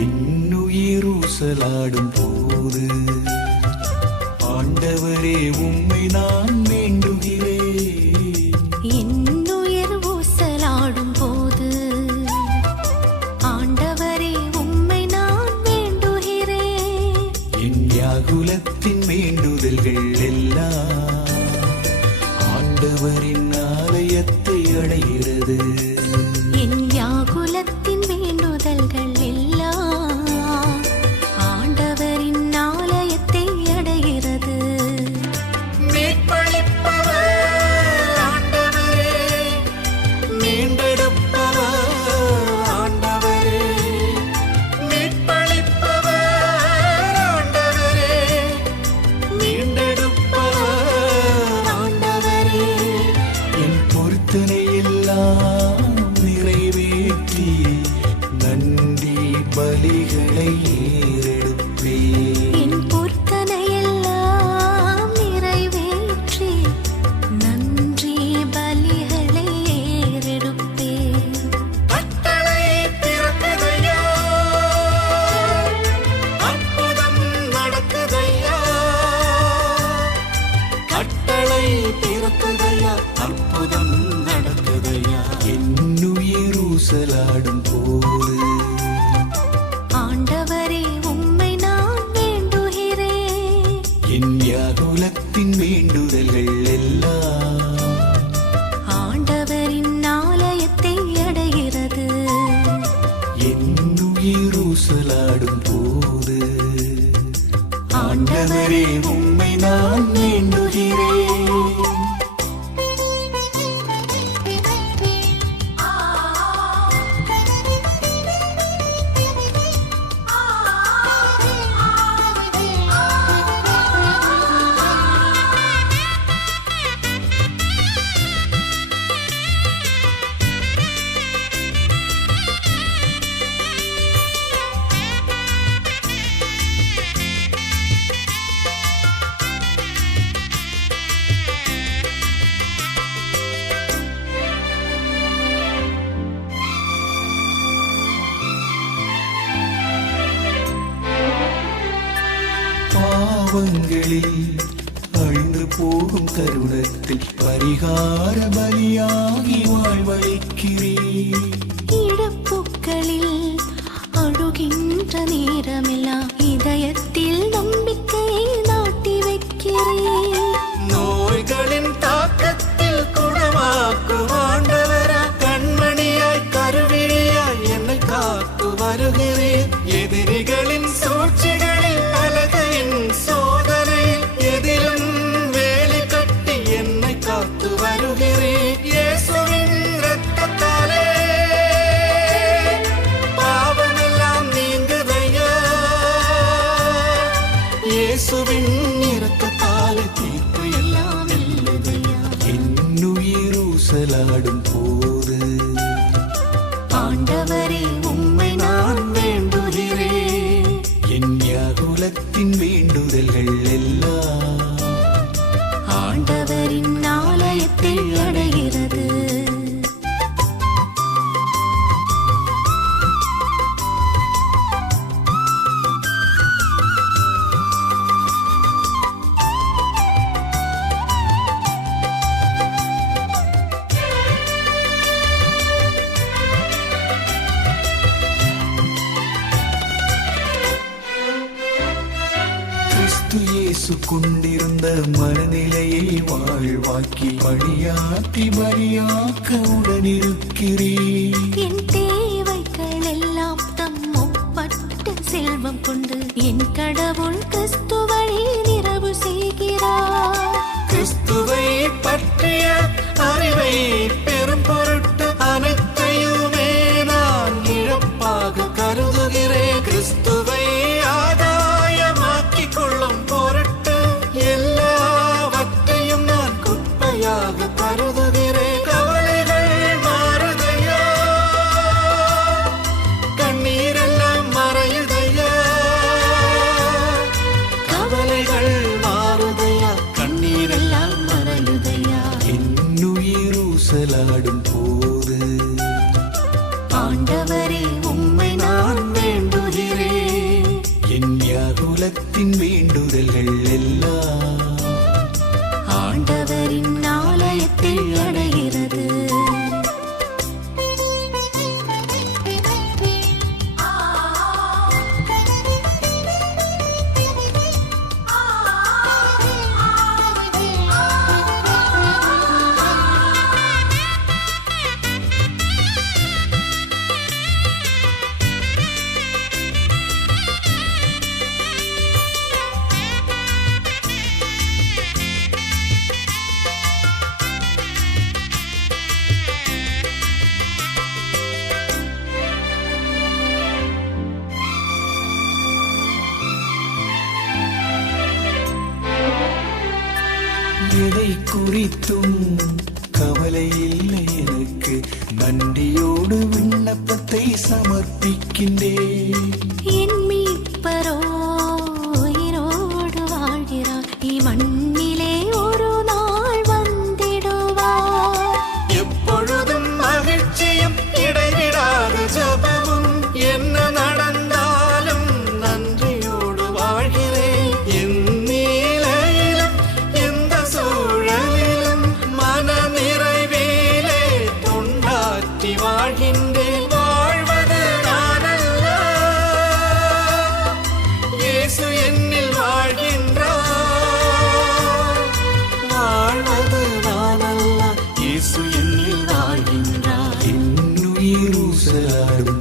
என்னுயிருசலாடும் போது ஆண்டவரே உம்மை நான் வேண்டுகிறேன். எல்லாம் நிறைவேற்றி நன்றி பலிகளை பாவங்களில் அழிந்து போகும் தருணத்தில் பரிகார பலியாகி வாழ்வழிக்கிறேன் இழப்புக்களில் அழுகின்ற நேரமெல்லாம் இதயத்தில் நம் என் இறக்கத்தால தீர்ப்பு எல்லாம் இல்லையா? என்னுயிர் ஊசலாடும் போது. ஆண்டவரே உம்மை நான் வேண்டுகிறேன். என் யாகுலத்தின் வேண்டுதல்கள் ஆண்டவரின் நாளயத்தில் அடைகிறது. இயேசு கொண்டிருந்த மனநிலையை வாழ்வாக்கி பணியாற்றி பலியாக்க உடனிருக்கிறேன் என் தேவைகள் எல்லாம் தம் ஒப்பட்ட செல்வம் கொண்டு என் கடவுள் குறித்தும் கவலை இல்லை எனக்கு. நன்றியோடு விண்ணப்பத்தை சமர்ப்பிக்கின்றேன். வாழ்கின்றேன் வாழ்வது நானல்ல இயேசு என்னில் வாழ்கின்றார். வாழ்வது நானல்ல இயேசு என்னில் வாழ்கின்றார். என்னுயிர் ஊசலாடும்